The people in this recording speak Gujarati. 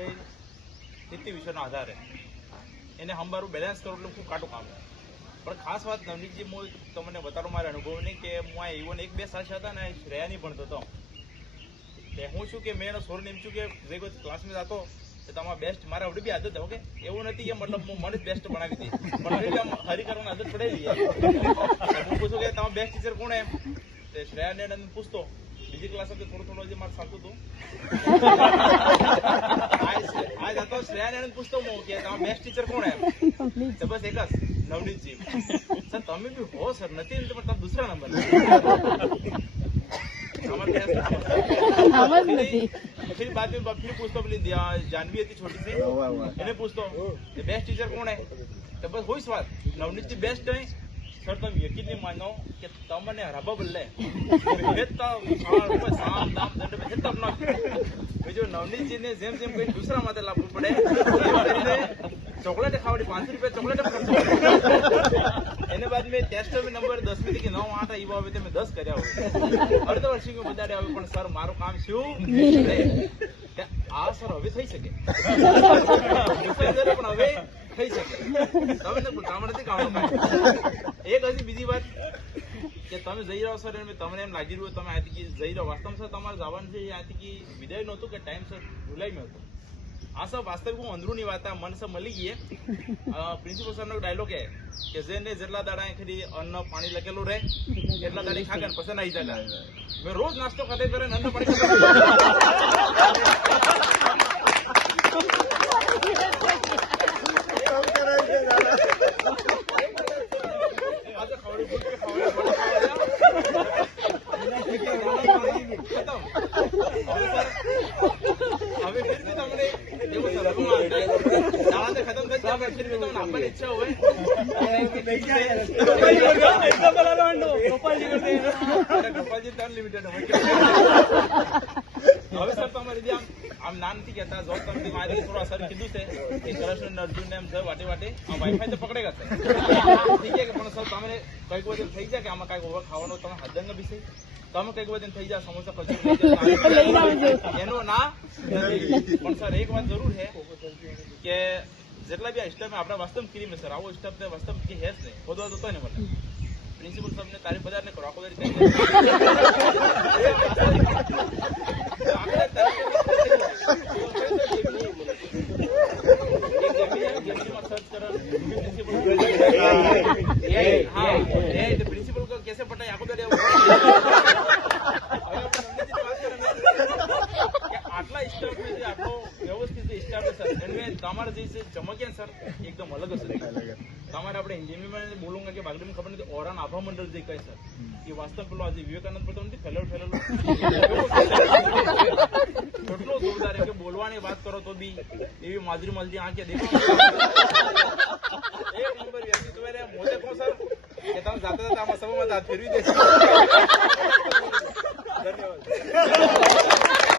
વિષય નીતિ વિષયનો આધાર એને હંબારું બેલેન્સ કરવું એટલે ખૂબ કાટું કામ પણ ખાસ વાત નવનીતજી હું તમને બતાડું મારા અનુભવની કે હું આ ઇવન 1-2 સાલ હતા ને શ્રેયા નહીં ભણતો હતો તે હું શું કે મેં એનો સોર એમ છું કે જે કોઈ ક્લાસમાં જતો તો તમારા બેસ્ટ મારા આવડી બી આદત ઓકે એવું નથી કે મતલબ હું મને જ બેસ્ટ બનાવી હતી પણ હરી કરવાની આદત પડેલી હું પૂછું કે તમારા બેસ્ટ ટીચર કોણ એમ તે શ્રેયાને પૂછતો બીજી ક્લાસ હતી થોડું જે મારે ચાલતું હતું આજ હતો શ્રેયાને પૂછતો હું કે તમારા બેસ્ટ ટીચર કોણ એમ તો બસ એક જ નવનીતજી સર તમે બી હો સર નથી પણ તમે દૂસરા નંબર फिर बाद में फिर पूछता बोली जानवी थी छोटी सी એને પૂછતો કે બેસ્ટ ટીચર કોણ હે તો બસ હોય સ્વાદ નવનીત जी बेस्ट है सर तुम यकीन नहीं मानो कि तमने हराबा बल्ले साम दाम दंड में तब ना जो नवनीत जी ने जेम जेम कोई दूसरा माते लाभू पड़े ચોકલેટ ખાવડી 500 રૂપિયા ચોકલેટ ખર્ચો એને બાદ મેં ટેસ્ટ में નંબર 10 માંથી કે 9 8 આવ્યો હવે તમે 10 કર્યા હોય અડધો વર્ષી કે વધારે આવે પણ સર મારું કામ શું આ સર હવે થઈ શકે પણ હવે થઈ શકે તમે કામ નથી કામ એક હજી બીજી વાત કે તમે જઈ રહ્યો સર તમને એમ લાગી રહ્યું તમે આથી જઈ રહ્યો વાસ્તવમાં સર તમારે જવાનું છે આથી વિદાય નહોતું કે ટાઈમ સર જુલાઈમાં હતું આ સબ વાસ્તવિક હું અંદરૂની વાત મન સબ મળી ગઈ પ્રિન્સિપલ સરનો ડાયલોગ હે કે જેને જેટલા દાડા ખરી અન્ન પાણી લખેલું રહે એટલા દાડી ખાગે ને પછી નહીં જાય મેં રોજ નાસ્તો ખાતે કરે અન્ન પાણી ઈચ્છા હોય ગોપાલજી અનલિમિટેડ હવે સર તમારી આમ નામ નથી કહેતા જો તમને મારી થોડા સર કીધું છે કે કૃષ્ણ અર્જુન ને એમ છે વાટે વાટે વાઈફાઈ તો પકડેગા સર ઠીક છે કે પણ સર તમને કઈક વજન થઈ જાય કે આમાં કઈક ઓવર ખાવાનો તમે હદંગ બી છે તમે કઈક વજન થઈ જાય સમોસા કચોરી એનો ના પણ સર એક વાત જરૂર છે કે જેટલા બી આ સ્ટાફ આપણા વાસ્તવ ક્રીમ સર આવો સ્ટાફ વાસ્તવ કે હેસ નહીં ખોદવા તો ને મને પ્રિન્સિપલ સાહેબ ને તારીફ બજાર ને કરો આખો સર્ચ કરો પ્રિન્સિपल को कैसे पटाए आखो આટલા સ્ટાફ में આટલો વ્યવસ્થિત સ્ટાફ છે સર એમને તમારે જે ચમક્યા સર એકદમ અલગ હશે તમારે આપણે હિન્દીમાં બોલુંગા કે બાગડીમાં ખબર નથી ઓરાન આભા મંડળ જે કહે સર એ વાસ્તવ પેલો આજે વિવેકાનંદ પર તો નથી ફેલેલો કેટલો જોરદાર કે બોલવાની વાત કરો તો બી એવી માજરી મલજી આંખે દેખો એક નંબર વ્યક્તિત્વ મોદે કહો સર કે તમે જાતા જાતા આમાં સભામાં હાથ ફેરવી દેશો